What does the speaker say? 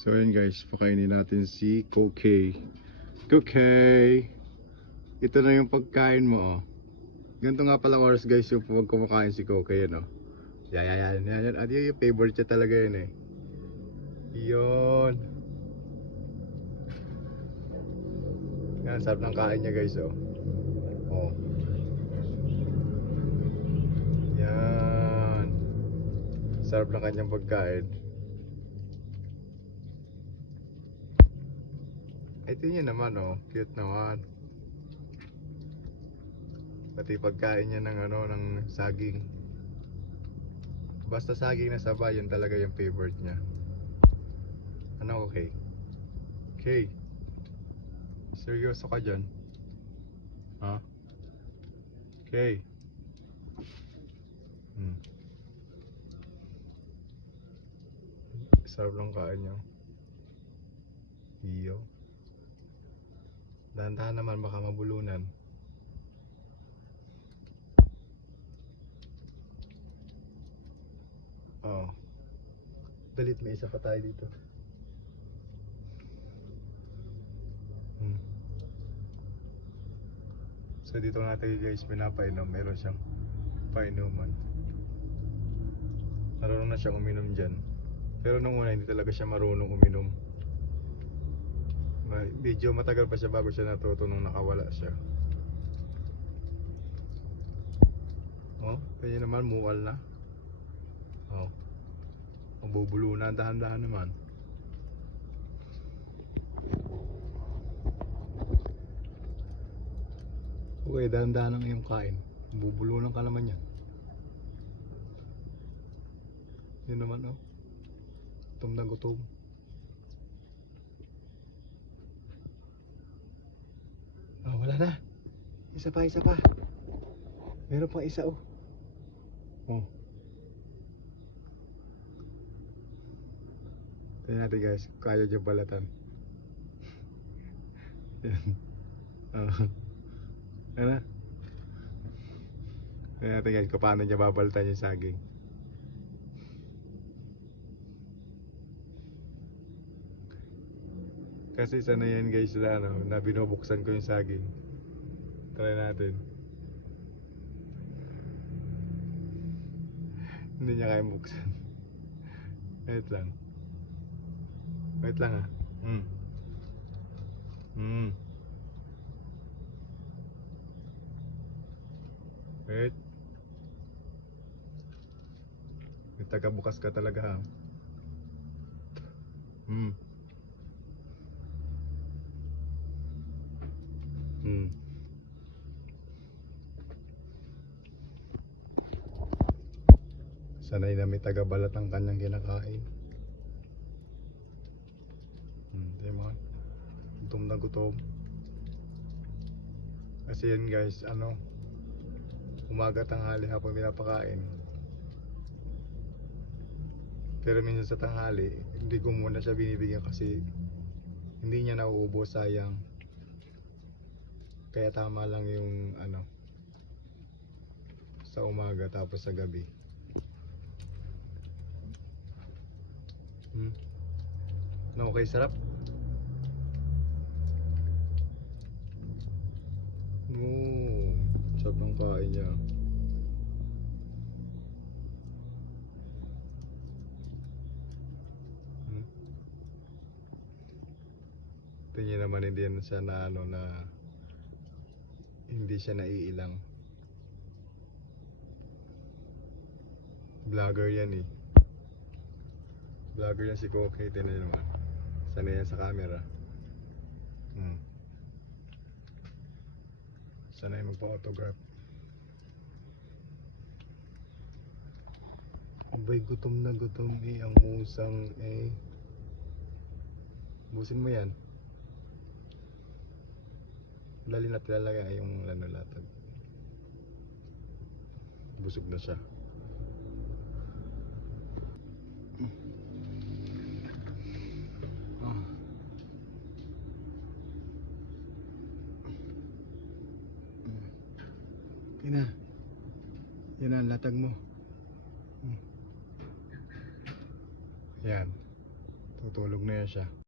So ayun guys, pakainin natin si Kokay. Kokay! Ito na yung pagkain mo oh. Ganito nga pala oras guys yung pag kumakain si Kokay yan oh. Yan. At yung favorite siya talaga yun eh. Yun. Yan, sarap ng kain niya guys oh. Oh. Yan. Sarap ng kanyang pagkain. Ito niya naman oh, cute naman. Pati pagkain niya ng ng saging. Basta saging na sabay, yun talaga yung favorite niya. Ano okay? Okay. Seryoso ka dyan? Ha? Okay. Sarap lang kain niya. Iyo. Dahan-dahan naman baka mabulunan. Oh. Dalit, may isa pa tayo dito. So dito natin guys pinapainom. Meron siyang painuman. Marunong na siyang uminom dyan. Pero nung una hindi talaga siya marunong uminom. Medyo matagal pa siya bago siya natuto nung nakawala siya. Oh, kanya naman muwal na. Oh. Mabubulo na, dahan-dahan naman. Okay, dahan-dahan ang iyong kain. Bubulunan ka naman yan. Yun naman oh. Gutom na gutom. Oh, wala na. Isa pa. Meron pang isa oh. Oh. Tingnan natin guys, kaya dyan balatan. Yan. Ano? Tingnan natin guys kung paano niya babalatan yung saging. Kasi sana yan guys na binubuksan ko yung saging. Try natin. Hindi niya kaya buksan. Wait lang. Wait lang ah. Wait. May taga-bukas ka talaga ha. Sanay na may taga-balat ang kanyang kinakain. Diba? Gutom na gutom. Kasi yan guys, umaga, tanghali, hapon pinapakain. Pero minsan sa tanghali, hindi ko muna siya binibigyan kasi hindi niya nauubos, sayang. Kaya tama lang yung sa umaga tapos sa gabi. Okay, sarap. Sarap ng kain niya. Tingin naman hindi yan siya na hindi siya naiilang. Vlogger yan eh. Vlogger yan si Kokay. Tingnan naman. Sanay yan sa camera. Sanay magpa-autograph. Abay, gutom na gutom eh ang musang eh. Busin mo yan. Dali na talaga yung latag. Busog na siya. Yan ang latag mo. Yan. Natutulog na yan siya.